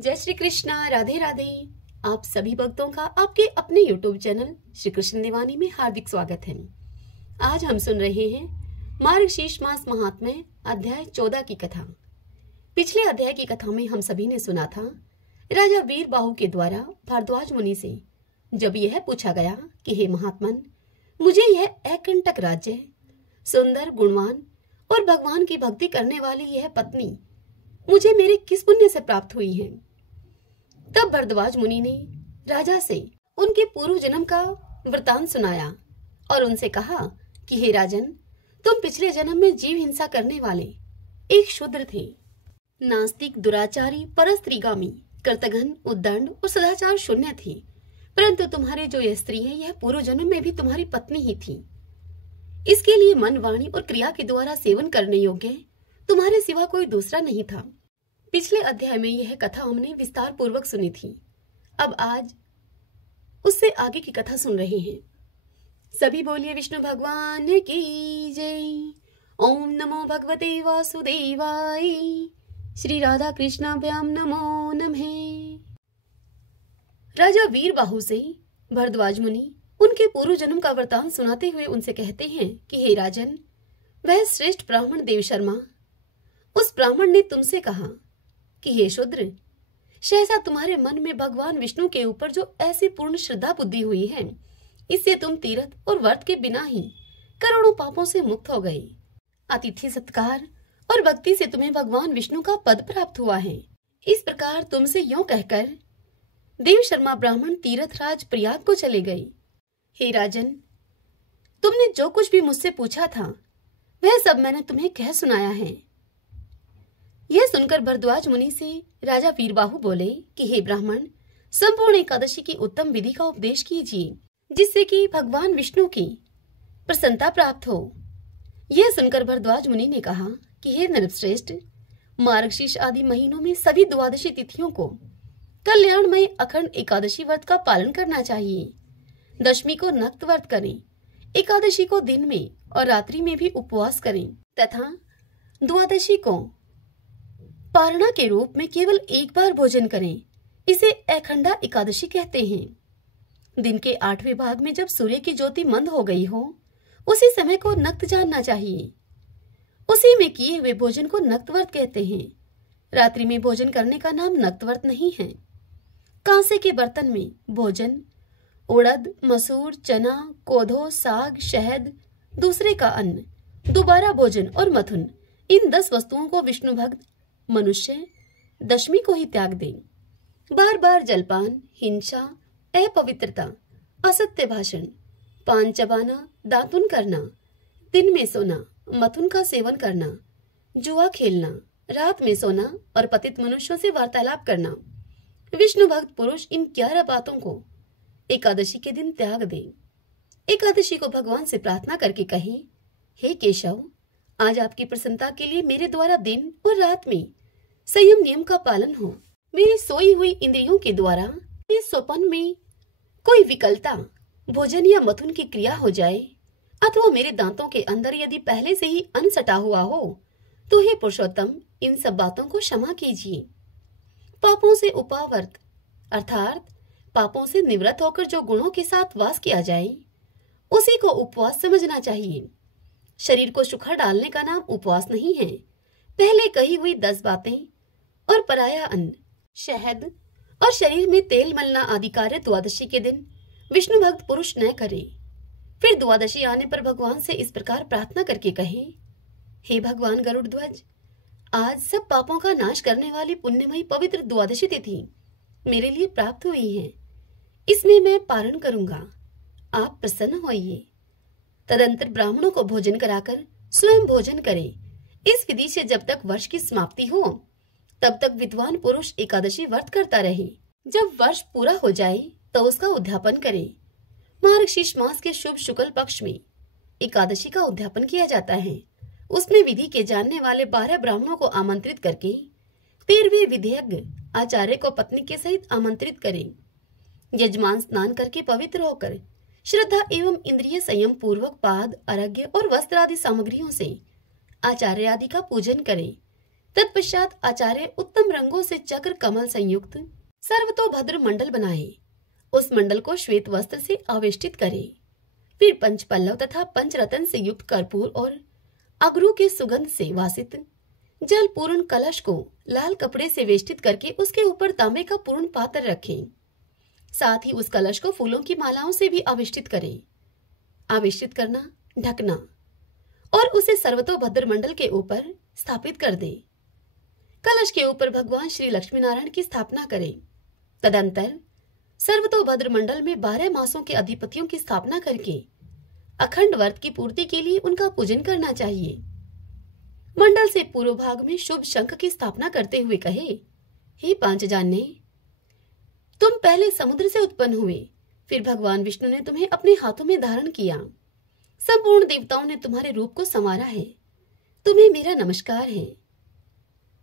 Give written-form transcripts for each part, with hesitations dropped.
जय श्री कृष्णा, राधे राधे। आप सभी भक्तों का आपके अपने YouTube चैनल श्री कृष्ण दीवानी में हार्दिक स्वागत है। आज हम सुन रहे हैं मार्गशीर्ष मास महात्म्य अध्याय 14 की कथा। पिछले अध्याय की कथा में हम सभी ने सुना था राजा वीर बाहु के द्वारा भारद्वाज मुनि से जब यह पूछा गया कि हे महात्मन, मुझे यह एकंटक राज्य, सुंदर, गुणवान और भगवान की भक्ति करने वाली यह पत्नी मुझे मेरे किस पुण्य से प्राप्त हुई है। तब भरद्वाज मुनि ने राजा से उनके पूर्व जन्म का वृतांत सुनाया और उनसे कहा कि हे राजन, तुम पिछले जन्म में जीव हिंसा करने वाले एक शूद्र थे। नास्तिक, दुराचारी, परस्त्रीगामी, कर्तघ्न, उद्दंड और सदाचार शून्य थे। परंतु तुम्हारे जो यह स्त्री है, यह पूर्व जन्म में भी तुम्हारी पत्नी ही थी। इसके लिए मन, वाणी और क्रिया के द्वारा सेवन करने योग्य तुम्हारे सिवा कोई दूसरा नहीं था। पिछले अध्याय में यह कथा हमने विस्तार पूर्वक सुनी थी। अब आज उससे आगे की कथा सुन रहे हैं। सभी बोलिए विष्णु भगवान की जय। ओम नमो भगवते वासुदेवाय। श्री राधा कृष्णाभ्याम नमो नमः। राजा वीर बाहु से भरद्वाज मुनि उनके पूर्व जन्म का वृतांत सुनाते हुए उनसे कहते हैं कि हे राजन, वह श्रेष्ठ ब्राह्मण देवशर्मा, उस ब्राह्मण ने तुमसे कहा कि हे शूद्र, सहसा तुम्हारे मन में भगवान विष्णु के ऊपर जो ऐसी पूर्ण श्रद्धा बुद्धि हुई है, इससे तुम तीर्थ और व्रत के बिना ही करोड़ों पापों से मुक्त हो गए। अतिथि सत्कार और भक्ति से तुम्हें भगवान विष्णु का पद प्राप्त हुआ है। इस प्रकार तुमसे यूं कहकर देवशर्मा ब्राह्मण तीर्थराज प्रयाग को चले गए। हे राजन, तुमने जो कुछ भी मुझसे पूछा था वह सब मैंने तुम्हें कह सुनाया है। यह सुनकर भरद्वाज मुनि से राजा वीरबाहु बोले कि हे ब्राह्मण, संपूर्ण एकादशी की उत्तम विधि का उपदेश कीजिए, जिससे कि भगवान विष्णु की प्रसन्नता प्राप्त हो। यह सुनकर भरद्वाज मुनि ने कहा कि हे नरश्रेष्ठ, मार्गशीर्ष आदि महीनों में सभी द्वादशी तिथियों को कल्याणमय अखंड एकादशी व्रत का पालन करना चाहिए। दशमी को नक्त व्रत करें, एकादशी को दिन में और रात्रि में भी उपवास करें तथा द्वादशी को पारणा के रूप में केवल एक बार भोजन करें। इसे अखंडा एकादशी कहते हैं। दिन के 8वें भाग में जब सूर्य की ज्योति मंद हो गई हो, उसी समय को नक्त जानना चाहिए। उसी में किए हुए भोजन को नक्त व्रत कहते हैं। रात्रि में भोजन करने का नाम नक्त व्रत नहीं है। कांसे के बर्तन में भोजन उड़द, मसूर, चना, कोदो, साग, शहद, दूसरे का अन्न, दोबारा भोजन और मथुन, इन 10 वस्तुओं को विष्णु भक्त मनुष्य दशमी को ही त्याग दें। बार बार जलपान, हिंसा, अपवित्रता, असत्य भाषण, पान चबाना, दातुन करना, दिन में सोना, मथुन का सेवन करना, जुआ खेलना, रात में सोना और पतित मनुष्यों से वार्तालाप करना, विष्णु भक्त पुरुष इन 11 बातों को एकादशी के दिन त्याग दें। एकादशी को भगवान से प्रार्थना करके कहें, हे केशव, आज आपकी प्रसन्नता के लिए मेरे द्वारा दिन और रात में संयम नियम का पालन हो। मेरी सोई हुई इंद्रियों के द्वारा मेरे स्वप्न में कोई विकलता, भोजन या मथुन की क्रिया हो जाए, अथवा मेरे दांतों के अंदर यदि पहले से ही अन्न सटा हुआ हो, तो हे पुरुषोत्तम, इन सब बातों को क्षमा कीजिए। पापों से उपावर्त अर्थात पापों से निवृत्त होकर जो गुणों के साथ वास किया जाए, उसी को उपवास समझना चाहिए। शरीर को सुखा डालने का नाम उपवास नहीं है। पहले कही हुई 10 बातें और पराया अन्न, शहद और शरीर में तेल मलना आदि कार्य द्वादशी के दिन विष्णु भक्त पुरुष न करे। फिर द्वादशी आने पर भगवान से इस प्रकार प्रार्थना करके कहे, हे भगवान गरुड़ ध्वज, आज सब पापों का नाश करने वाली पुण्यमयी पवित्र द्वादशी तिथि मेरे लिए प्राप्त हुई है। इसमें मैं पारण करूंगा, आप प्रसन्न होइए। तदंतर ब्राह्मणों को भोजन कराकर स्वयं भोजन करें। इस विधि से जब तक वर्ष की समाप्ति हो, तब तक विद्वान पुरुष एकादशी व्रत करता रहे। जब वर्ष पूरा हो जाए तो उसका उद्यापन करे। मार्गशीर्ष मास के शुभ शुक्ल पक्ष में एकादशी का उद्यापन किया जाता है। उसमें विधि के जानने वाले 12 ब्राह्मणों को आमंत्रित करके 13वें विधिज्ञ आचार्य को पत्नी के सहित आमंत्रित करें। यजमान स्नान करके पवित्र होकर श्रद्धा एवं इंद्रिय संयम पूर्वक पाद, अर्घ्य और वस्त्र आदि सामग्रियों से आचार्य आदि का पूजन करें। तत्पश्चात आचार्य उत्तम रंगों से चक्र कमल संयुक्त सर्वतोभद्र मंडल बनाए। उस मंडल को श्वेत वस्त्र से आवेष्टित करे। फिर पंच पल्लव तथा पंचरत्न से युक्त कर्पूर और अगरू के सुगंध से वासित जल पूर्ण कलश को लाल कपड़े से वेष्टित करके उसके ऊपर तांबे का पूर्ण पात्र रखें। साथ ही उस कलश को फूलों की मालाओं से भी आवेष्टित करें। आवेष्टित करना, ढकना और उसे सर्वतोभद्र मंडल के ऊपर स्थापित कर दे। कलश के ऊपर भगवान श्री लक्ष्मी नारायण की स्थापना करें। तदंतर सर्वतोभद्र मंडल में 12 मासों के अधिपतियों की स्थापना करके अखंड व्रत की पूर्ति के लिए उनका पूजन करना चाहिए। मंडल से पूर्व भाग में शुभ शंख की स्थापना करते हुए कहे, हे पांचजान्य, तुम पहले समुद्र से उत्पन्न हुए, फिर भगवान विष्णु ने तुम्हें अपने हाथों में धारण किया। संपूर्ण देवताओं ने तुम्हारे रूप को संवारा है। तुम्हें मेरा नमस्कार है।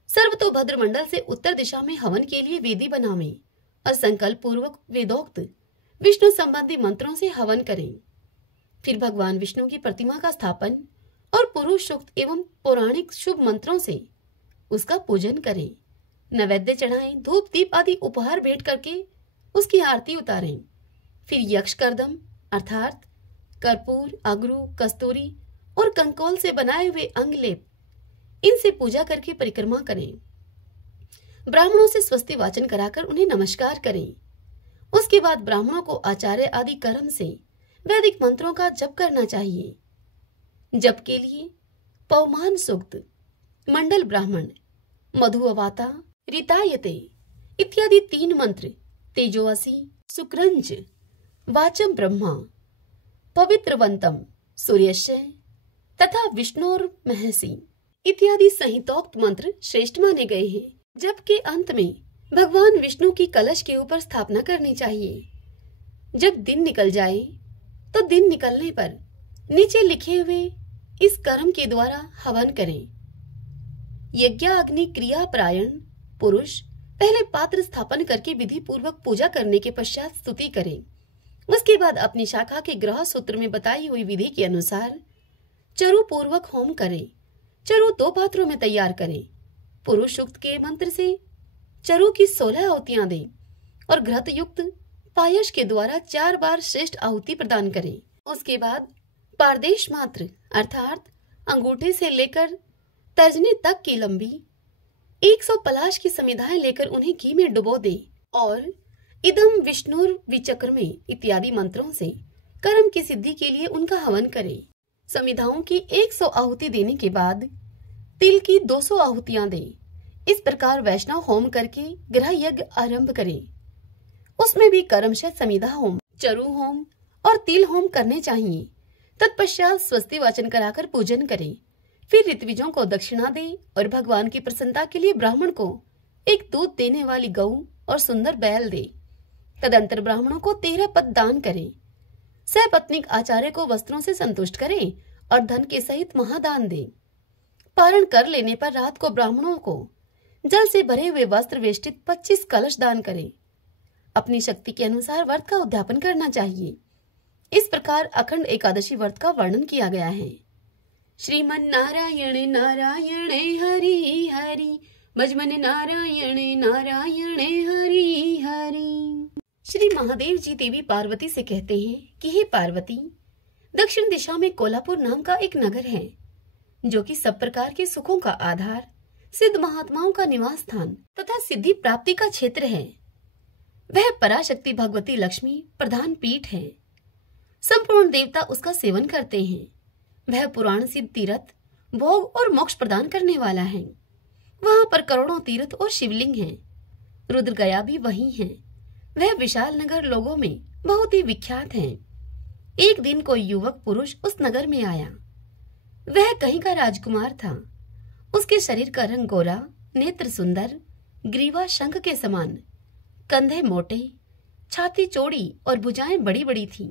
सर्वतोभद्र मंडल से उत्तर दिशा में हवन के लिए वेदी बनावें और संकल्प पूर्वक वेदोक्त विष्णु संबंधी मंत्रों से हवन करें। फिर भगवान विष्णु की प्रतिमा का स्थापन और पुरुष सूक्त एवं पौराणिक शुभ मंत्रों से उसका पूजन करें। नैवेद्य चढ़ाएं, धूप दीप आदि उपहार भेंट करके उसकी आरती उतारें। फिर यक्ष कर्दम अर्थात कर्पूर, अगरू, कस्तूरी और कंकोल से बनाए हुए अंगलेप, इनसे पूजा करके परिक्रमा करें। ब्राह्मणों से स्वस्ति वाचन कराकर उन्हें नमस्कार करें। उसके बाद ब्राह्मणों को आचार्य आदि कर्म से वैदिक मंत्रों का जप करना चाहिए। जप के लिए पवमान सूक्त, मंडल ब्राह्मण, मधु अवाता, ऋतायते इत्यादि 3 मंत्र, तेजोवसी, सुक्रंज, वाचम ब्रह्मा, पवित्रवंतम, सूर्यश्य तथा विष्णुर महसी इत्यादि संहितोक्त मंत्र श्रेष्ठ माने गए हैं। जप के अंत में भगवान विष्णु की कलश के ऊपर स्थापना करनी चाहिए। जब दिन निकल जाए तो दिन निकलने पर नीचे लिखे हुए इस कर्म के द्वारा हवन करें। यज्ञाग्नि क्रिया परायण पुरुष पहले पात्र स्थापन करके विधि पूर्वक पूजा करने के पश्चात स्तुति करें। उसके बाद अपनी शाखा के ग्रह सूत्र में बताई हुई विधि के अनुसार चरु पूर्वक होम करें। चरु 2 पात्रों में तैयार करें। पुरुष सूक्त के मंत्र से चरु की 16 आहुतियां दें और घृत युक्त पायस के द्वारा 4 बार श्रेष्ठ आहुति प्रदान करें। उसके बाद पारदेश मात्र अर्थात अंगूठे से लेकर तर्जनी तक की लंबी 100 पलाश की समिधाएं लेकर उन्हें घी में डुबो दे और इदम विष्णुर विचक्रमे इत्यादि मंत्रों से कर्म की सिद्धि के लिए उनका हवन करे। समिधाओं की 100 आहुति देने के बाद तिल की 200 आहुतियां दे। इस प्रकार वैष्णव होम करके ग्रह यज्ञ आरंभ करें। उसमें भी कर्मशः समिधा होम, चरु होम और तिल होम करने चाहिए। तत्पश्चात स्वस्ति वाचन कराकर पूजन करें। फिर ऋत्विजों को दक्षिणा दे और भगवान की प्रसन्नता के लिए ब्राह्मण को एक दूध देने वाली गऊ और सुंदर बैल दे। तदंतर ब्राह्मणों को 13 पद दान करें। सपत्नीक आचार्य को वस्त्रों से संतुष्ट करें और धन के सहित महादान दे। पारण कर लेने पर रात को ब्राह्मणों को जल से भरे हुए वस्त्र वेष्टित 25 कलश दान करें। अपनी शक्ति के अनुसार व्रत का उद्यापन करना चाहिए। इस प्रकार अखंड एकादशी व्रत का वर्णन किया गया है। श्रीमन नारायण नारायण हरि हरि, भजमन नारायण नारायण हरि हरि। श्री महादेव जी देवी पार्वती से कहते हैं कि हे पार्वती, दक्षिण दिशा में कोल्हापुर नाम का एक नगर है जो कि सब प्रकार के सुखों का आधार, सिद्ध महात्माओं का निवास स्थान तथा सिद्धि प्राप्ति का क्षेत्र है। वह पराशक्ति भगवती लक्ष्मी प्रधान पीठ है। संपूर्ण देवता उसका सेवन करते हैं। वह पुराण सिद्ध तीर्थ, भोग और मोक्ष प्रदान करने वाला है। वहां पर करोड़ों तीर्थ और शिवलिंग हैं। रुद्र गया भी वही है। वह विशाल नगर लोगों में बहुत ही विख्यात है। एक दिन कोई युवक पुरुष उस नगर में आया। वह कहीं का राजकुमार था। उसके शरीर का रंग गोरा, नेत्र सुंदर, ग्रीवा शंख के समान, कंधे मोटे, छाती चौड़ी और भुजाएं बड़ी बड़ी थीं।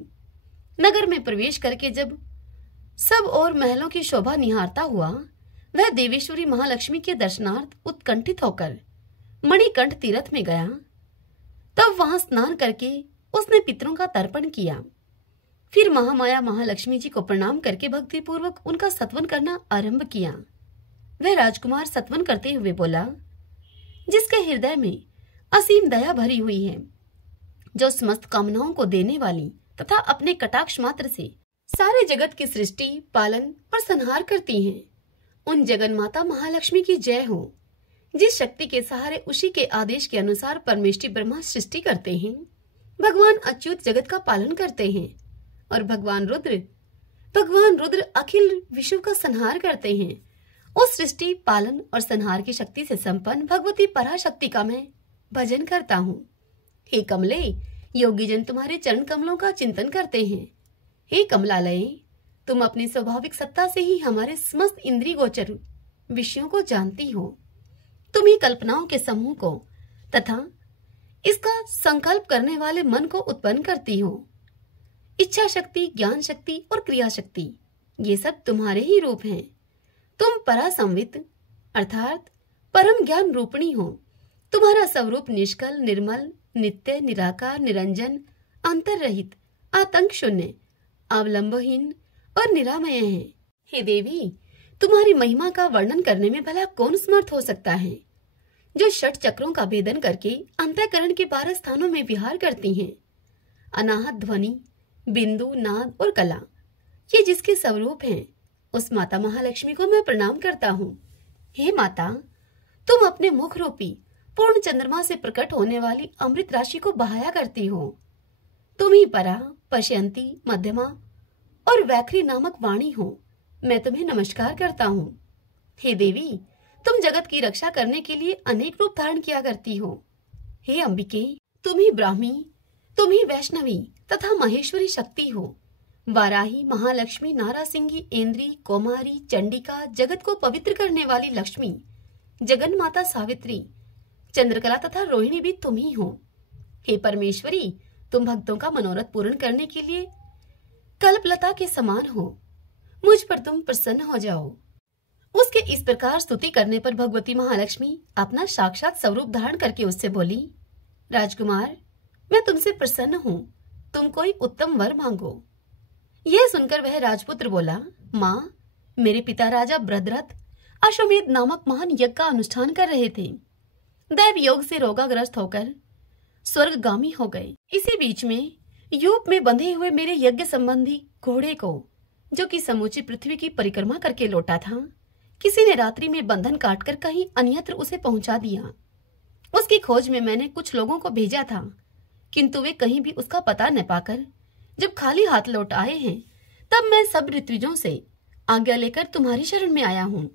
नगर में प्रवेश करके जब सब और महलों की शोभा निहारता हुआ, वह देवेश्वरी महालक्ष्मी के दर्शनार्थ उत्कंठित होकर मणिकंठ तीर्थ में गया। तब वहां स्नान करके उसने पितरों का तर्पण किया। फिर महामाया महालक्ष्मी जी को प्रणाम करके भक्ति पूर्वक उनका सत्वन करना आरंभ किया। वह राजकुमार सत्वन करते हुए बोला, जिसके हृदय में असीम दया भरी हुई है, जो समस्त कामनाओं को देने वाली तथा अपने कटाक्ष मात्र से सारे जगत की सृष्टि, पालन और संहार करती हैं, उन जगन माता महालक्ष्मी की जय हो। जिस शक्ति के सहारे उसी के आदेश के अनुसार परमेष्ठी ब्रह्मा सृष्टि करते हैं, भगवान अच्युत जगत का पालन करते हैं और भगवान रुद्र अखिल विश्व का संहार करते हैं। उस सृष्टि, पालन और संहार की शक्ति से संपन्न भगवती पराशक्ति का मैं भजन करता हूँ। हे कमले, योगी जन तुम्हारे चरण कमलों का चिंतन करते हैं। हे कमलालये, तुम अपनी स्वाभाविक सत्ता से ही हमारे समस्त इंद्रिय गोचर विषयों को जानती हो। तुम ही कल्पनाओं के समूह को तथा इसका संकल्प करने वाले मन को उत्पन्न करती हो। इच्छा शक्ति, ज्ञान शक्ति और क्रिया शक्ति, ये सब तुम्हारे ही रूप हैं। तुम परासंवित अर्थात परम ज्ञान रूपिणी हो। तुम्हारा स्वरूप निष्कल, निर्मल, नित्य, निराकार, निरंजन, अंतर रहित, आतंक शून्य, अवलंबहीन और निरामय है। हे देवी, तुम्हारी महिमा का वर्णन करने में भला कौन समर्थ हो सकता है, जो षट चक्रों का भेदन करके अंतःकरण के 12 स्थानों में विहार करती हैं। अनाहत ध्वनि, बिंदु, नाद और कला, ये जिसके स्वरूप हैं, उस माता महालक्ष्मी को मैं प्रणाम करता हूँ। हे माता, तुम अपने मुख रूपी पूर्ण चंद्रमा से प्रकट होने वाली अमृत राशि को बहाया करती हो। तुम ही परा, पश्यंती, मध्यमा और वैखरी नामक वाणी हो। मैं तुम्हें नमस्कार करता हूँ। हे देवी, तुम जगत की रक्षा करने के लिए अनेक रूप धारण किया करती हो। हे अंबिके, तुम ही ब्राह्मी, तुम ही वैष्णवी तथा महेश्वरी शक्ति हो। वाराही, महालक्ष्मी, नारासिंगी, इंद्री, कौमारी, चंडिका, जगत को पवित्र करने वाली लक्ष्मी, जगन माता सावित्री, चंद्रकला तथा रोहिणी भी तुम ही हो। हे परमेश्वरी, तुम भक्तों का मनोरथ पूर्ण करने के लिए कल्पलता के समान हो। मुझ पर तुम प्रसन्न हो जाओ। उसके इस प्रकार स्तुति करने पर भगवती महालक्ष्मी अपना साक्षात स्वरूप धारण करके उससे बोली, राजकुमार, मैं तुमसे प्रसन्न हूँ, तुम कोई उत्तम वर मांगो। यह सुनकर वह राजपुत्र बोला, माँ, मेरे पिता राजा बृहद्रथ अश्वमेध नामक महान यज्ञ का अनुष्ठान कर रहे थे। दैव योग से रोगाग्रस्त होकर स्वर्गगामी हो गए। इसी बीच में यूप में बंधे हुए मेरे यज्ञ संबंधी घोड़े को, जो कि समूची पृथ्वी की परिक्रमा करके लौटा था, किसी ने रात्रि में बंधन काटकर कहीं अन्यत्र उसे पहुंचा दिया। उसकी खोज में मैंने कुछ लोगों को भेजा था, किंतु वे कहीं भी उसका पता न पाकर जब खाली हाथ लौट आए हैं, तब मैं सब ऋत्विजों से आज्ञा लेकर तुम्हारी शरण में आया हूँ।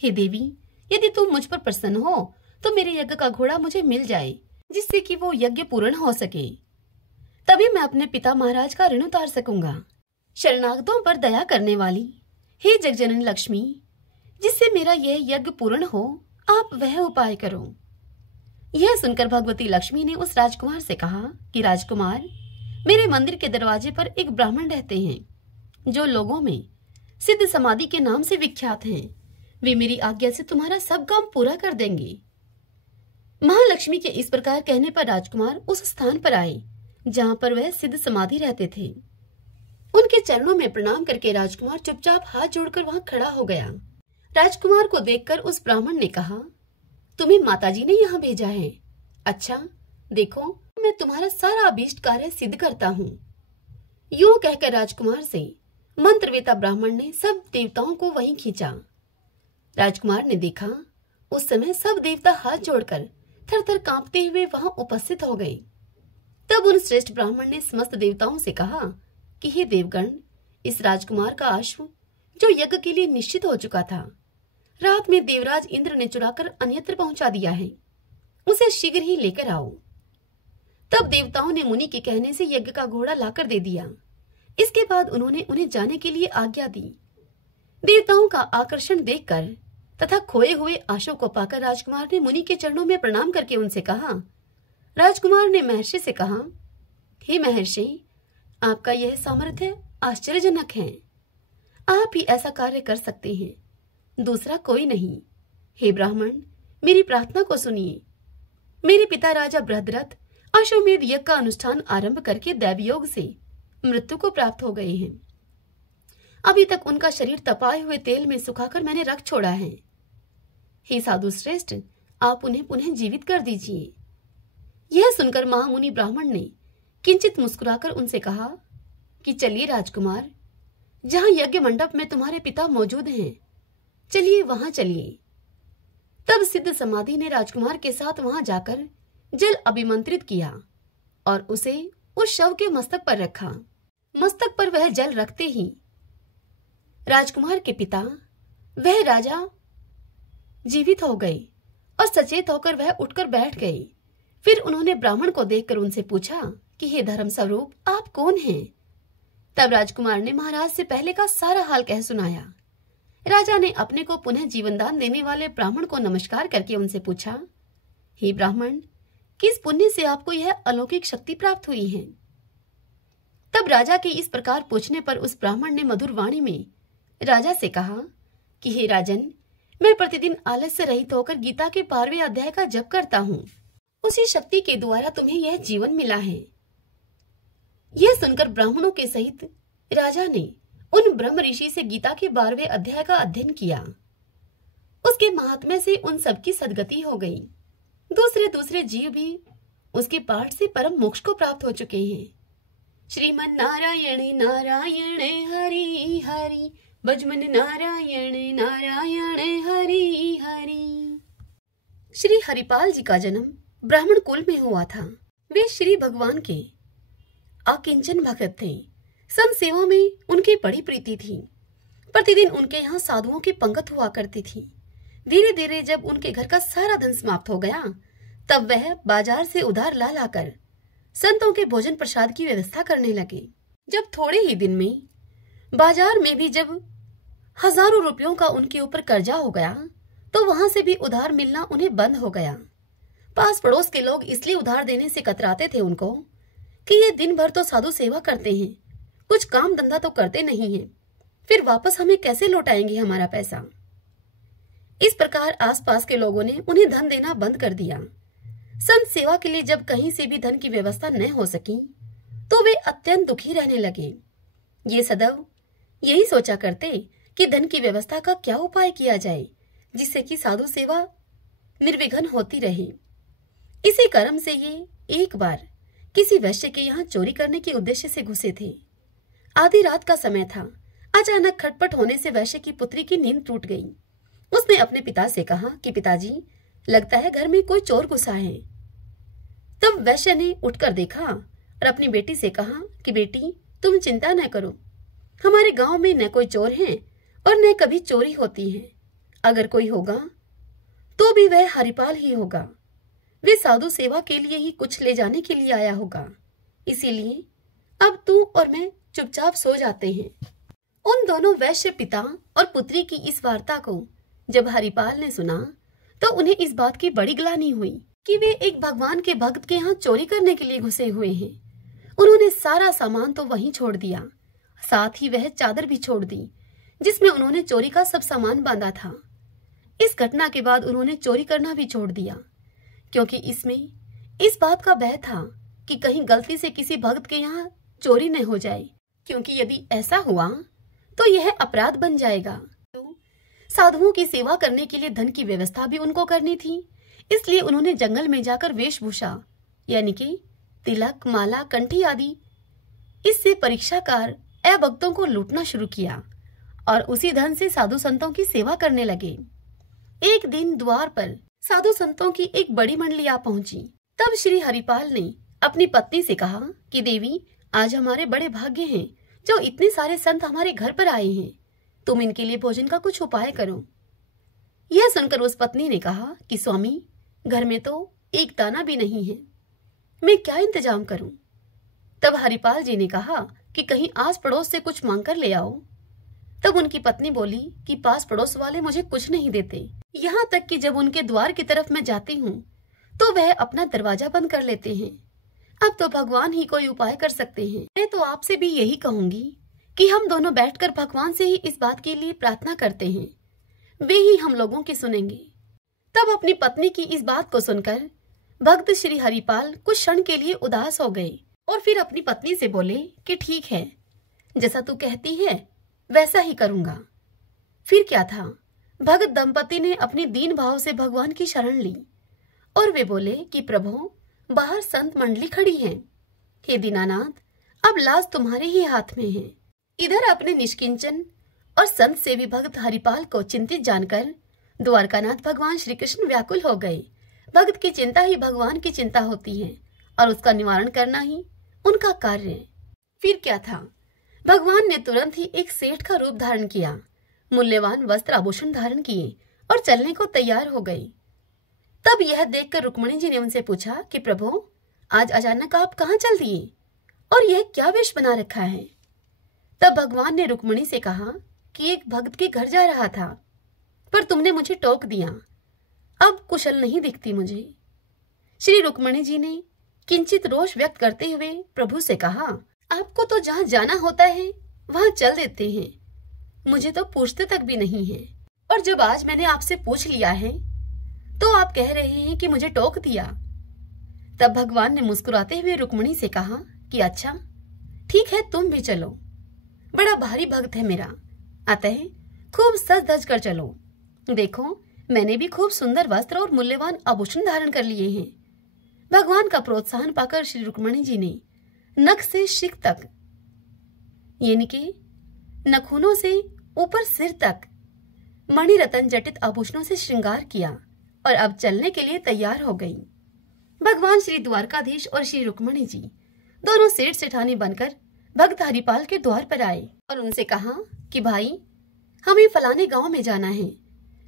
हे देवी, यदि तुम मुझ पर प्रसन्न हो तो मेरे यज्ञ का घोड़ा मुझे मिल जाए, जिससे कि वो यज्ञ पूर्ण हो सके। तभी मैं अपने पिता महाराज का ऋण उतार सकूंगा। शरणागतों पर दया करने वाली हे जगजननी लक्ष्मी, जिससे मेरा यह यज्ञ पूर्ण हो, आप वह उपाय करो। यह सुनकर भगवती लक्ष्मी ने उस राजकुमार से कहा कि राजकुमार, मेरे मंदिर के दरवाजे पर एक ब्राह्मण रहते हैं, जो लोगों में सिद्ध समाधि के नाम से विख्यात हैं। वे मेरी आज्ञा से तुम्हारा सब काम पूरा कर देंगे। महालक्ष्मी के इस प्रकार कहने पर राजकुमार उस स्थान पर आए जहां पर वह सिद्ध समाधि रहते थे। उनके चरणों में प्रणाम करके राजकुमार चुपचाप हाथ जोड़कर वहां खड़ा हो गया। राजकुमार को देखकर उस ब्राह्मण ने कहा, तुम्हें माताजी ने यहाँ भेजा है। अच्छा, देखो, मैं तुम्हारा सारा अभीष्ट कार्य सिद्ध करता हूँ। यूं कहकर राजकुमार से मंत्रवेता ब्राह्मण ने सब देवताओं को वहीं खींचा। राजकुमार ने देखा, उस समय सब देवता हाथ जोड़कर थर-थर कांपते हुए वहां उपस्थित हो गए। तब उन श्रेष्ठ ब्राह्मण ने समस्त देवताओं से कहा कि हे देवगण, इस राजकुमार का अश्व, जो यज्ञ के लिए निश्चित हो चुका था, रात में देवराज इंद्र ने चुराकर अन्यत्र पहुंचा दिया है। उसे शीघ्र ही लेकर आओ। तब देवताओं ने मुनि के कहने से यज्ञ का घोड़ा लाकर दे दिया। इसके बाद उन्होंने उन्हें जाने के लिए आज्ञा दी। देवताओं का आकर्षण देखकर तथा खोए हुए आशों को पाकर राजकुमार ने मुनि के चरणों में प्रणाम करके उनसे कहा। राजकुमार ने महर्षि से कहा, हे महर्षि, आपका यह सामर्थ्य आश्चर्यजनक है। आप ही ऐसा कार्य कर सकते हैं, दूसरा कोई नहीं। हे ब्राह्मण, मेरी प्रार्थना को सुनिए। मेरे पिता राजा बृहद्रथ अश्वमेध यज्ञ का अनुष्ठान आरंभ करके दैवयोग से मृत्यु को प्राप्त हो गए हैं। अभी तक उनका शरीर तपाए हुए तेल में सुखाकर मैंने रख छोड़ा है। हे साधु श्रेष्ठ, आप उन्हें पुनः जीवित कर दीजिए। यह सुनकर महामुनि ब्राह्मण ने किंचित मुस्कुराकर उनसे कहा कि चलिए राजकुमार, जहां यज्ञ मंडप में तुम्हारे पिता मौजूद हैं, चलिए वहां चलिए। तब सिद्ध समाधि ने राजकुमार के साथ वहां जाकर जल अभिमंत्रित किया और उसे उस शव के मस्तक पर रखा। मस्तक पर वह जल रखते ही राजकुमार के पिता, वह राजा, जीवित हो गए और सचेत होकर वह उठकर बैठ गए। फिर उन्होंने ब्राह्मण को देखकर उनसे पूछा कि हे धर्म स्वरूप, आप कौन हैं? तब राजकुमार ने महाराज से पहले का सारा हाल कह सुनाया। राजा ने अपने को पुनः जीवनदान देने वाले ब्राह्मण को नमस्कार करके उनसे पूछा, हे ब्राह्मण, किस पुण्य से आपको यह अलौकिक शक्ति प्राप्त हुई है? तब राजा के इस प्रकार पूछने पर उस ब्राह्मण ने मधुर वाणी में राजा से कहा कि हे राजन, मैं प्रतिदिन आलस्य रहित होकर गीता के 12वें अध्याय का जप करता हूँ। उसी शक्ति के द्वारा तुम्हें यह जीवन मिला है। यह सुनकर ब्राह्मणों के सहित राजा ने उन ब्रह्म ऋषि से गीता के 12वें अध्याय का अध्ययन किया। उसके महात्म्य से उन सबकी सद्गति हो गई। दूसरे जीव भी उसके पाठ से परम मोक्ष को प्राप्त हो चुके हैं। श्रीमन नारायण नारायण हरि हरि, भजमन नारायण नारायण हरि हरि। श्री हरिपाल जी का जन्म ब्राह्मण कुल में हुआ था। वे श्री भगवान के अकिंचन भक्त थे। संत सेवा में उनकी बड़ी प्रीति थी। प्रतिदिन उनके यहाँ साधुओं की पंगत हुआ करती थी। धीरे धीरे जब उनके घर का सारा धन समाप्त हो गया, तब वह बाजार से उधार ला लाकर संतों के भोजन प्रसाद की व्यवस्था करने लगे। जब थोड़े ही दिन में बाजार में भी जब हजारों रुपयों का उनके ऊपर कर्जा हो गया, तो वहां से भी उधार मिलना उन्हें बंद हो गया। पास पड़ोस के लोग इसलिए उधार देने से कतराते थे उनको कि ये दिन भर तो साधु सेवा करते हैं, कुछ काम धंधा तो करते नहीं हैं, फिर वापस हमें कैसे लौटाएंगे हमारा पैसा। इस प्रकार आसपास के लोगों ने उन्हें धन देना बंद कर दिया। संत सेवा के लिए जब कहीं से भी धन की व्यवस्था न हो सकी, तो वे अत्यंत दुखी रहने लगे। ये सदैव यही सोचा करते कि धन की व्यवस्था का क्या उपाय किया जाए, जिससे कि साधु सेवा निर्विघ्न होती रहे। इसी कर्म से ये एक बार किसी वैश्य के यहाँ चोरी करने के उद्देश्य से घुसे थे। आधी रात का समय था। अचानक खटपट होने से वैश्य की पुत्री की नींद टूट गई। उसने अपने पिता से कहा कि पिताजी, लगता है घर में कोई चोर घुसा है। तब वैश्य ने उठकर देखा और अपनी बेटी से कहा कि बेटी, तुम चिंता न करो, हमारे गांव में न कोई चोर है और न कभी चोरी होती है। अगर कोई होगा तो भी वह हरिपाल ही होगा। वे साधु सेवा के लिए ही कुछ ले जाने के लिए आया होगा, इसीलिए अब तू और मैं चुपचाप सो जाते हैं। उन दोनों वैश्य पिता और पुत्री की इस वार्ता को जब हरिपाल ने सुना, तो उन्हें इस बात की बड़ी ग्लानि हुई कि वे एक भगवान के भक्त के यहाँ चोरी करने के लिए घुसे हुए हैं। उन्होंने सारा सामान तो वहीं छोड़ दिया, साथ ही वह चादर भी छोड़ दी जिसमें उन्होंने चोरी का सब सामान बांधा था। इस घटना के बाद उन्होंने चोरी करना भी छोड़ दिया, क्योंकि इसमें इस बात का भय था कि कहीं गलती से किसी भक्त के यहाँ चोरी न हो जाए, क्योंकि यदि ऐसा हुआ तो यह अपराध बन जाएगा। तो साधुओं की सेवा करने के लिए धन की व्यवस्था भी उनको करनी थी, इसलिए उन्होंने जंगल में जाकर वेशभूषा यानी कि तिलक, माला, कंठी आदि इससे परीक्षाकार भक्तों को लूटना शुरू किया और उसी धन से साधु संतों की सेवा करने लगे। एक दिन द्वार पर साधु संतों की एक बड़ी मंडली आ पहुंची। तब श्री हरिपाल ने अपनी पत्नी से कहा कि देवी, आज हमारे बड़े भाग्य हैं जो इतने सारे संत हमारे घर पर आए हैं। तुम इनके लिए भोजन का कुछ उपाय करो। यह सुनकर उस पत्नी ने कहा कि स्वामी, घर में तो एक दाना भी नहीं है, मैं क्या इंतजाम करूं? तब हरिपाल जी ने कहा कि कहीं आस पड़ोस से कुछ मांग कर ले आओ। तब उनकी पत्नी बोली कि पास पड़ोस वाले मुझे कुछ नहीं देते, यहाँ तक कि जब उनके द्वार की तरफ मैं जाती हूँ तो वह अपना दरवाजा बंद कर लेते हैं। अब तो भगवान ही कोई उपाय कर सकते हैं। मैं तो आपसे भी यही कहूंगी कि हम दोनों बैठकर भगवान से ही इस बात के लिए प्रार्थना करते हैं, वे ही हम लोगों की सुनेंगे। तब अपनी पत्नी की इस बात को सुनकर भक्त श्री हरिपाल कुछ क्षण के लिए उदास हो गए और फिर अपनी पत्नी से बोले कि ठीक है, जैसा तू कहती है वैसा ही करूंगा। फिर क्या था, भगत दंपति ने अपनी दीन भाव से भगवान की शरण ली और वे बोले कि प्रभु, बाहर संत मंडली खड़ी है। हे दीनानाथ, अब लाज तुम्हारे ही हाथ में है। इधर अपने निष्किंचन और संत सेवी भक्त हरिपाल को चिंतित जानकर द्वारकानाथ भगवान श्री कृष्ण व्याकुल हो गए। भक्त की चिंता ही भगवान की चिंता होती है और उसका निवारण करना ही उनका कार्य है। फिर क्या था, भगवान ने तुरंत ही एक सेठ का रूप धारण किया, मूल्यवान वस्त्र आभूषण धारण किए और चलने को तैयार हो गए। तब यह देखकर रुक्मिणी जी ने उनसे पूछा कि प्रभु, आज अचानक आप कहाँ चल दिए और यह क्या वेश बना रखा है? तब भगवान ने रुक्मिणी से कहा कि एक भक्त के घर जा रहा था, पर तुमने मुझे टोक दिया, अब कुशल नहीं दिखती मुझे। श्री रुक्मिणी जी ने किंचित रोष व्यक्त करते हुए प्रभु से कहा, आपको तो जहाँ जाना होता है वहां चल देते हैं, मुझे तो पूछते तक भी नहीं है, और जब आज मैंने आपसे पूछ लिया है तो आप कह रहे हैं कि मुझे टोक दिया। तब भगवान ने मुस्कुराते हुए रुक्मिणी से कहा कि अच्छा ठीक है, तुम भी चलो, बड़ा भारी भक्त है मेरा, अतः खूब सज धज कर चलो। देखो, मैंने भी खूब सुंदर वस्त्र और मूल्यवान आभूषण धारण कर लिए हैं। भगवान का प्रोत्साहन पाकर श्री रुक्मिणी जी ने नख से शिख तक, यानी कि नखूनों से ऊपर सिर तक मणि रतन जटित आभूषणों से श्रृंगार किया और अब चलने के लिए तैयार हो गई। भगवान श्री द्वारकाधीश और श्री रुक्मिणी जी दोनों सेठ सेठानी बनकर भक्त हरिपाल के द्वार पर आए और उनसे कहा कि भाई, हमें फलाने गांव में जाना है,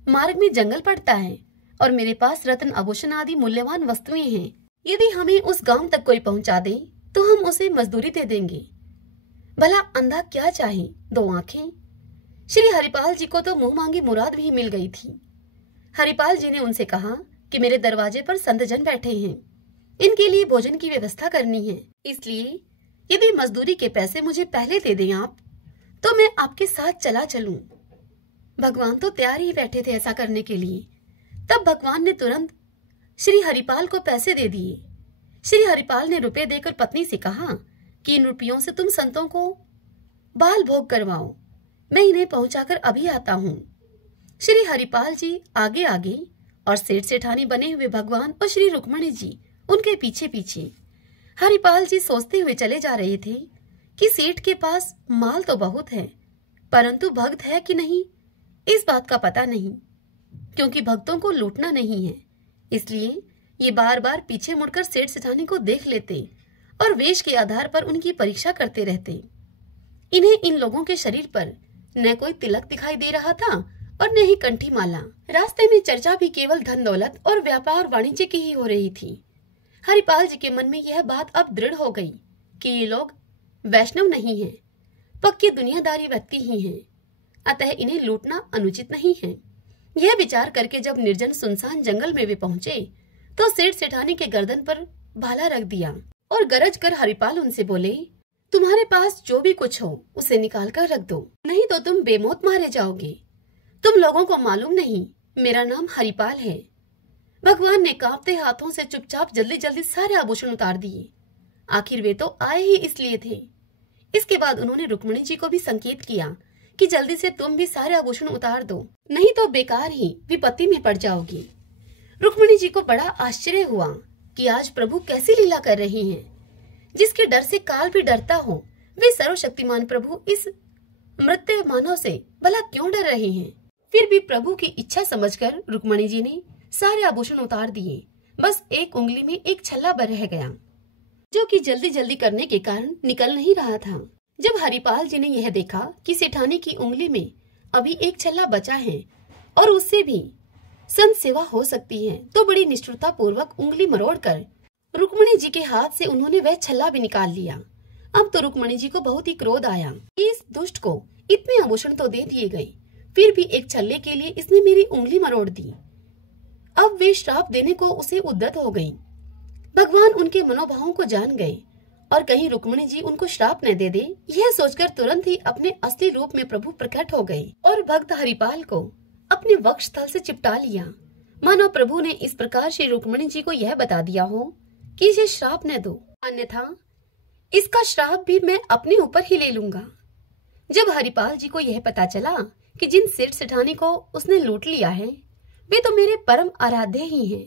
मार्ग में जंगल पड़ता है और मेरे पास रत्न आभूषण आदि मूल्यवान वस्तुएं हैं। यदि हमें उस गांव तक कोई पहुंचा दे तो हम उसे मजदूरी दे देंगे। भला अंधा क्या चाहे, दो आंखें। श्री हरिपाल जी को तो मुंह मांगी मुराद भी मिल गई थी। हरिपाल जी ने उनसे कहा कि मेरे दरवाजे पर संतजन बैठे हैं, इनके लिए भोजन की व्यवस्था करनी है, इसलिए यदि मजदूरी के पैसे मुझे पहले दे दें आप, तो मैं आपके साथ चला चलूं। भगवान तो तैयार ही बैठे थे ऐसा करने के लिए। तब भगवान ने तुरंत श्री हरिपाल को पैसे दे दिए। श्री हरिपाल ने रुपए देकर पत्नी से कहा कि इन रुपयों से तुम संतों को बाल भोग करवाओ, मैं इन्हें पहुंचाकर अभी आता हूँ। श्री हरिपाल जी आगे आगे और सेठ सेठानी बने हुए भगवान और श्री रुक्मिणी जी उनके पीछे पीछे। हरिपाल जी सोचते हुए चले जा रहे थे कि सेठ के पास माल तो बहुत है, परंतु भक्त है कि नहीं इस बात का पता नहीं, क्योंकि भक्तों को लूटना नहीं है, इसलिए ये बार बार पीछे मुड़कर सेठ सेठानी को देख लेते और वेश के आधार पर उनकी परीक्षा करते रहते। इन्हें इन लोगों के शरीर पर न कोई तिलक दिखाई दे रहा था और न ही कंठी माला। रास्ते में चर्चा भी केवल धन दौलत और व्यापार वाणिज्य की ही हो रही थी। हरिपाल जी के मन में यह बात अब दृढ़ हो गई कि ये लोग वैष्णव नहीं हैं, पक्के दुनियादारी व्यक्ति ही हैं, अतः इन्हें लूटना अनुचित नहीं है। यह विचार करके जब निर्जन सुनसान जंगल में वे पहुंचे तो सेठ सेठानी के गर्दन पर भाला रख दिया और गरज कर हरिपाल उनसे बोले, तुम्हारे पास जो भी कुछ हो उसे निकाल कर रख दो, नहीं तो तुम बेमौत मारे जाओगे। तुम लोगों को मालूम नहीं मेरा नाम हरिपाल है। भगवान ने कांपते हाथों से चुपचाप जल्दी जल्दी सारे आभूषण उतार दिए। आखिर वे तो आए ही इसलिए थे। इसके बाद उन्होंने रुक्मिणी जी को भी संकेत किया कि जल्दी से तुम भी सारे आभूषण उतार दो, नहीं तो बेकार ही विपत्ति में पड़ जाओगी। रुक्मिणी जी को बड़ा आश्चर्य हुआ कि आज प्रभु कैसी लीला कर रहे हैं। जिसके डर से काल भी डरता हो, वे सर्वशक्तिमान प्रभु इस मृत्यु मानव से भला क्यों डर रहे हैं। फिर भी प्रभु की इच्छा समझकर रुक्मिणी जी ने सारे आभूषण उतार दिए। बस एक उंगली में एक छल्ला रह गया, जो कि जल्दी जल्दी करने के कारण निकल नहीं रहा था। जब हरिपाल जी ने यह देखा कि सेठानी की उंगली में अभी एक छल्ला बचा है और उससे भी संत सेवा हो सकती है, तो बड़ी निष्ठुरता पूर्वक उंगली मरोड़कर रुक्मिणी जी के हाथ से उन्होंने वह छल्ला भी निकाल लिया। अब तो रुक्मिणी जी को बहुत ही क्रोध आया कि इस दुष्ट को इतने आभूषण तो दे दिए गए, फिर भी एक छल्ले के लिए इसने मेरी उंगली मरोड़ दी। अब वे श्राप देने को उसे उद्यत हो गई। भगवान उनके मनोभावों को जान गए और कहीं रुक्मिणी जी उनको श्राप न दे दे, यह सोचकर तुरंत ही अपने असली रूप में प्रभु प्रकट हो गए और भक्त हरिपाल को अपने वक्ष स्थल से चिपटा लिया, मानो प्रभु ने इस प्रकार श्री रुक्मिणी जी को यह बता दिया हो कि इसे श्राप न दो, अन्यथा इसका श्राप भी मैं अपने ऊपर ही ले लूंगा। जब हरिपाल जी को यह पता चला कि जिन सिर सिठाने को उसने लूट लिया है वे तो मेरे परम आराध्य ही हैं।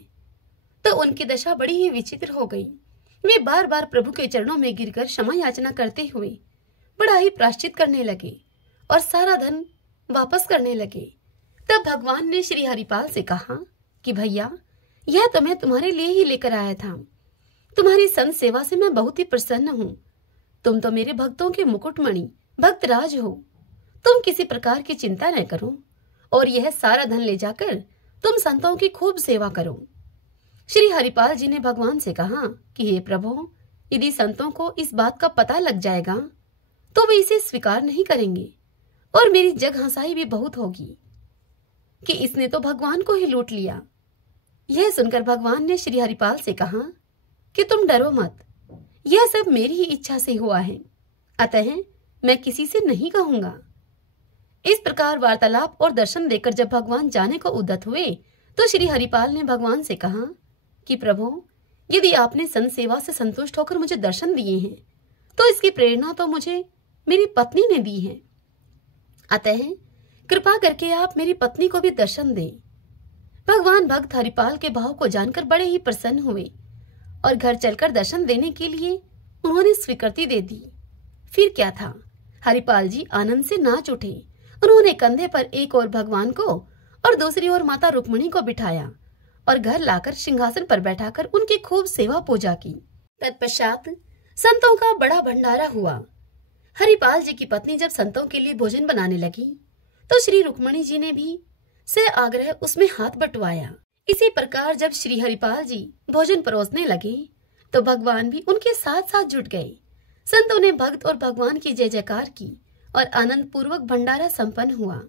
तो उनकी दशा बड़ी ही विचित्र हो गई। वे बार बार प्रभु के चरणों में गिरकर क्षमा याचना करते हुए बड़ा ही प्रायश्चित करने लगे और सारा धन वापस करने लगे। तब भगवान ने श्री हरिपाल से कहा कि भैया, यह तो मैं तुम्हारे लिए ही लेकर आया था। तुम्हारी संत सेवा से मैं बहुत ही प्रसन्न हूँ। तुम तो मेरे भक्तों के मुकुटमणि भक्तराज हो। तुम किसी प्रकार की चिंता न करो और यह सारा धन ले जाकर तुम संतों की खूब सेवा करो। श्री हरिपाल जी ने भगवान से कहा कि हे प्रभु, यदि संतों को इस बात का पता लग जाएगा तो वे इसे स्वीकार नहीं करेंगे और मेरी जग हंसाई भी बहुत होगी कि इसने तो भगवान को ही लूट लिया। यह सुनकर भगवान ने श्री हरिपाल से कहा कि तुम डरो मत, यह सब मेरी ही इच्छा से हुआ है, अतः मैं किसी से नहीं कहूंगा। इस प्रकार वार्तालाप और दर्शन देकर जब भगवान जाने को उद्यत हुए तो श्री हरिपाल ने भगवान से कहा कि प्रभु, यदि आपने संत सेवा से संतुष्ट होकर मुझे दर्शन दिए हैं तो इसकी प्रेरणा तो मुझे मेरी पत्नी ने दी है, अतः कृपा करके आप मेरी पत्नी को भी दर्शन दें। भगवान भक्त हरिपाल के भाव को जानकर बड़े ही प्रसन्न हुए और घर चलकर दर्शन देने के लिए उन्होंने स्वीकृति दे दी। फिर क्या था, हरिपाल जी आनंद से नाच उठे। उन्होंने कंधे पर एक ओर भगवान को और दूसरी ओर माता रुक्मिणी को बिठाया और घर लाकर सिंहासन पर बैठाकर उनकी खूब सेवा पूजा की। तत्पश्चात संतों का बड़ा भंडारा हुआ। हरिपाल जी की पत्नी जब संतों के लिए भोजन बनाने लगी तो श्री रुक्मिणी जी ने भी से आग्रह उसमें हाथ बटवाया। इसी प्रकार जब श्री हरिपाल जी भोजन परोसने लगे तो भगवान भी उनके साथ साथ जुट गए। संतों ने भक्त और भगवान की जय जयकार की और आनंद पूर्वक भंडारा संपन्न हुआ।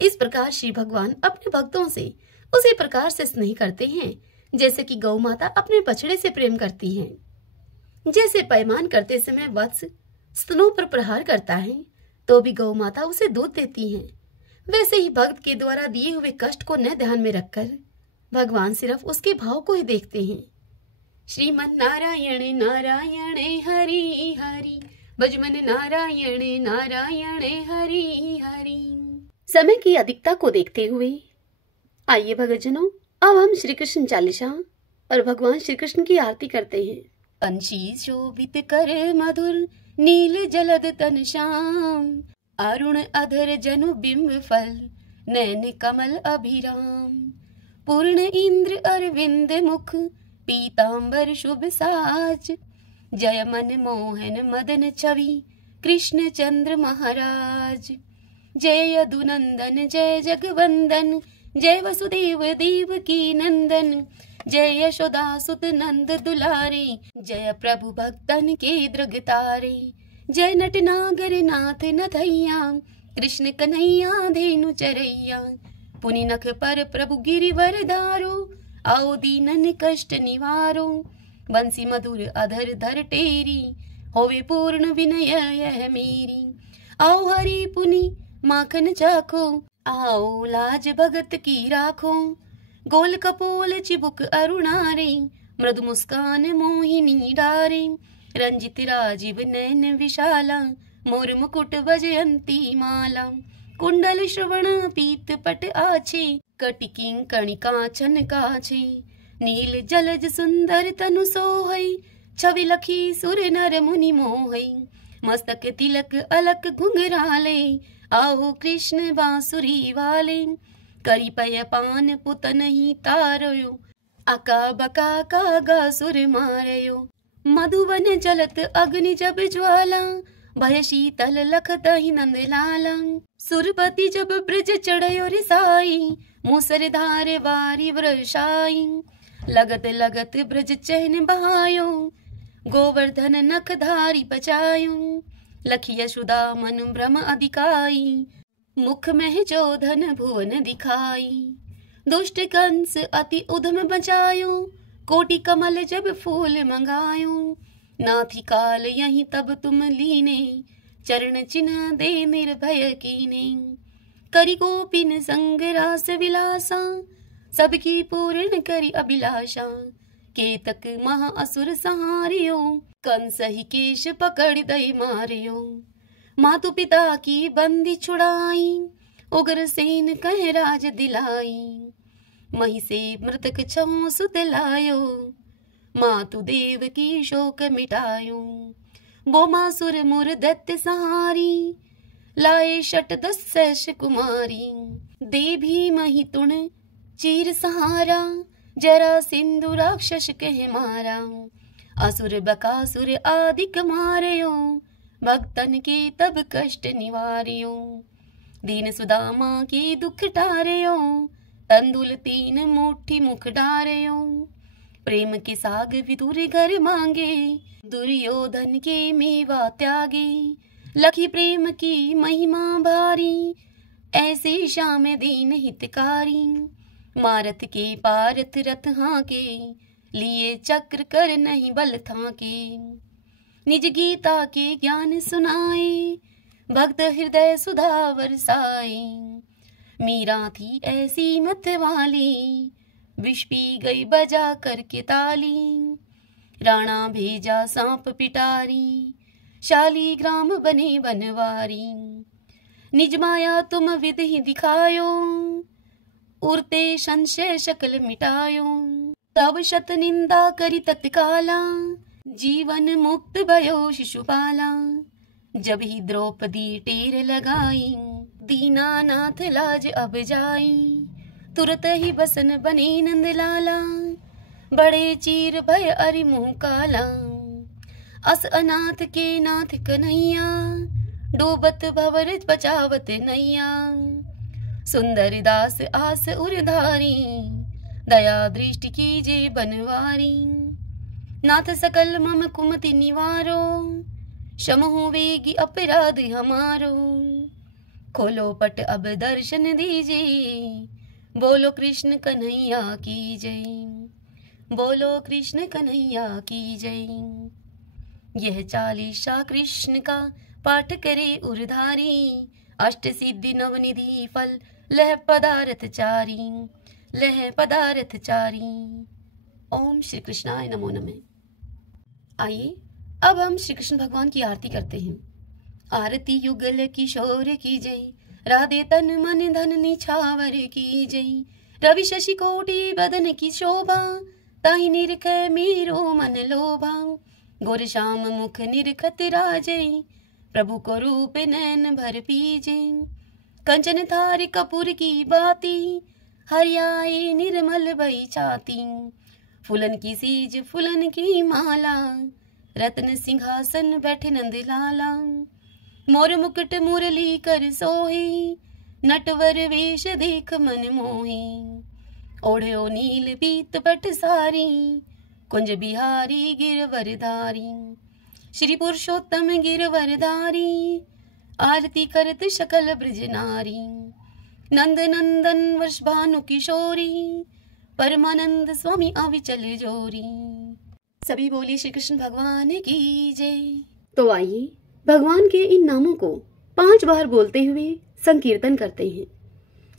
इस प्रकार श्री भगवान अपने भक्तों से उसी प्रकार से स्नेह करते हैं जैसे कि गौ माता अपने बछड़े से प्रेम करती है। जैसे पैमान करते समय वत्स स्तनों पर प्रहार करता है तो भी गौ माता उसे दूध देती है, वैसे ही भक्त के द्वारा दिए हुए कष्ट को न ध्यान में रखकर भगवान सिर्फ उसके भाव को ही देखते हैं। श्रीमन नारायण नारायण हरि हरि, भजमन नारायण नारायण हरि हरि। समय की अधिकता को देखते हुए आइए भक्तजनों, अब हम श्री कृष्ण चालीसा और भगवान श्री कृष्ण की आरती करते हैं। पंछी शोभित कर मधुर नील जलद तन श्याम, अरुण अधर जनु बिंब फल नैन कमल अभिराम। पूर्ण इंद्र अरविंद मुख पीतांबर शुभ साज, जय मन मोहन मदन छवि कृष्ण चंद्र महाराज। जय यदुनंदन जय जगवंदन, जय वसुदेव देव की नंदन, जय यशोदा सुत नंद दुलारे, जय प्रभु भक्तन के दृग तारे। जय नट नागर नाथ नथैया, कृष्ण कन्हैया धेनु चरैया। पुनि नख पर प्रभु गिरिवर धारो, आओ दीनन कष्ट निवारो। बंसी मधुर अधर धर टेरी, होवे पूर्ण विनय यह मेरी। आओ हरि पुनि माखन चाखो, आओ लाज भगत की राखो। गोल कपोल चिबुक अरुणारे, मृदु मुस्कान मोहिनी डारे। रंजित राजीव नयन विशाला, मोर मुकुट वजयंती माला। कुंडल श्रवण पीत पट आछे, कटिकिं कणिका छन काछे। नील जलज सुंदर तनु सोहै, छवि लखी सुर नर मुनि मोहै। मस्तक तिलक अलक घुंघराले, आओ कृष्ण बांसुरी वाले। करी पय पान पुतन ही तारयो, अका बका कागा सुर मारयो। मधुवन जलत अग्नि जब ज्वाला, भय शीतल लखत ही नंद लाला। सुरपति जब ब्रज चढ़यो रिसाई, मूसर धार वारी वृषाई। लगत लगत ब्रज चहन बहायो, गोवर्धन नख धारी पचायो। लखी यशोदा मन भ्रम अधिकाई, मुख में जो धन भुवन दिखाई। दुष्ट कंस अति उधम बचायो, कोटि कमल जब फूल मंगायो। नाथी काल यही तब तुम लीने, चरण चिन्ह दे निर्भय कीने। करी गोपिन संग रास विलासा, सबकी पूर्ण करी अभिलाषा। केतक महा असुर सहारियो, कंस ही केश पकड़ दई मारियो। मातु पिता की बंदी छुड़ाई, उग्रसेन कह राज दिलाई, मही से मृतक छहु सुत लायो, मातु देव की शोक मिटायो। बोमासुर मुर दैत्य सहारी, लाए शट 10 सैश कुमारी। दे भी मही तुण चीर सहारा, जरा सिंधु राक्षस कह मारा। असुर बकासुर आदिक मारयो, भक्तन के तब कष्ट निवार्यो। दीन सुदामा की दुख टारयो, तंदुल 3 मुट्ठी मुख डारयो। प्रेम के साग विदुर घर मांगे, दुर्योधन के मेवा त्यागे। लखी प्रेम की महिमा भारी, ऐसे श्याम दीन हितकारी। मारत के पारथ रथ हाके, लिए चक्र कर नहीं बल थाके। निज गीता के ज्ञान सुनाए, भक्त हृदय सुधा बरसाए। मीरा थी ऐसी मत वाली, विष पी गई बजा करके ताली। राणा भेजा सांप पिटारी, शाली ग्राम बने बनवारी। निज माया तुम विध ही दिखायो, उरते संशय शकल मिटायो। तब शत निंदा करी तत्काला, जीवन मुक्त भयो शिशुपाला। जब ही द्रौपदी टेर लगाई, दीनानाथ लाज अब जाई। तुरत ही बसन बने नंद लाला, बड़े चीर भय अरि मुँह काला। अस अनाथ के नाथ कन्हैया, डूबत भवर बचावत नैया। सुंदर दास आस उरधारी, दया दृष्टि कीजे बनवारी। नाथ सकल मम कुमति निवारो, क्षमहु वेगी अपराध हमारो। खोलो पट अब दर्शन दीजिए, बोलो कृष्ण कन्हैया की जय। बोलो कृष्ण कन्हैया की जय। यह चालीसा कृष्ण का पाठ करे उरधारी। अष्ट सिद्धि नवनिधि फल लह पदार्थ चारी, लह पदार्थ चारी। ओम श्री कृष्णाय नमो नमः। आइए अब हम श्री कृष्ण भगवान की आरती करते हैं। आरती युगल किशोर की जय, राधे तन मन धन निछावर की जय। रवि शशि कोटि बदन की शोभा, ताहि निरख मेरो मन लोभा। गोर श्याम मुख निरखत राजै, प्रभु को रूप नैन भर पीजे। कंचन थार कपूर की बाती, हरियाए निर्मल भई छाती। फूलन की सीज फूलन की माला, रत्न सिंहासन बैठे नंद लाला। मोर मुकुट मुरली कर सोहे, नटवर वेश देख मन मोहे। ओढ़ो नील पीत पट सारी, कुंज बिहारी गिरवरधारी। श्री पुरुषोत्तम गिरवरधारी, आरती करत सकल ब्रज नारी। नंद नंदन वर्ष भानु किशोरी, परमानंद स्वामी अविचल जोरी। सभी बोलिए श्री कृष्ण भगवान की जय। तो आइए भगवान के इन नामों को 5 बार बोलते हुए संकीर्तन करते हैं।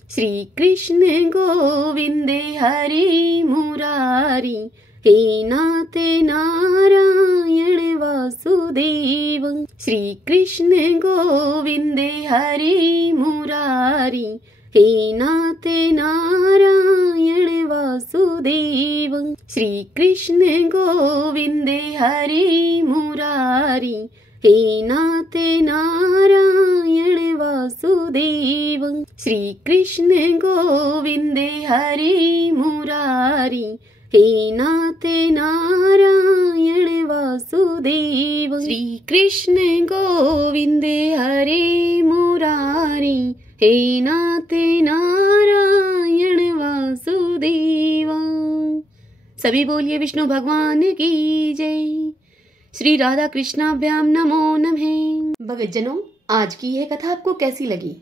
श्री कृष्ण गोविंद हरि मुरारी, हे नाथ नारायण वासुदेव। श्री कृष्ण गोविंद हरि मुरारी, हे नाथ नारायण वासुदेव। श्री कृष्ण गोविंद हरि मुरारी, हे नाथ नारायण वासुदेव। श्री कृष्ण गोविंद हरि मुरारी, हे नाथ नारायण वासुदेव। श्री कृष्ण गोविंद हरि मुरारी, हे नाथ नारायण वासुदेव। सभी बोलिए विष्णु भगवान की जय। श्री राधा कृष्णाभ्याम नमो नमः। भक्तजनों, आज की यह कथा आपको कैसी लगी?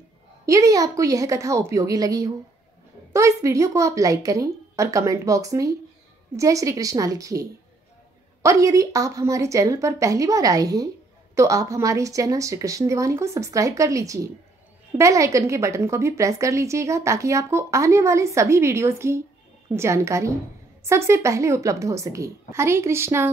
यदि आपको यह कथा उपयोगी लगी हो तो इस वीडियो को आप लाइक करें और कमेंट बॉक्स में जय श्री कृष्णा लिखिए। और यदि आप हमारे चैनल पर पहली बार आए हैं तो आप हमारे इस चैनल श्री कृष्ण दीवानी को सब्सक्राइब कर लीजिए। बेल आइकन के बटन को भी प्रेस कर लीजिएगा ताकि आपको आने वाले सभी वीडियोस की जानकारी सबसे पहले उपलब्ध हो सके। हरे कृष्णा।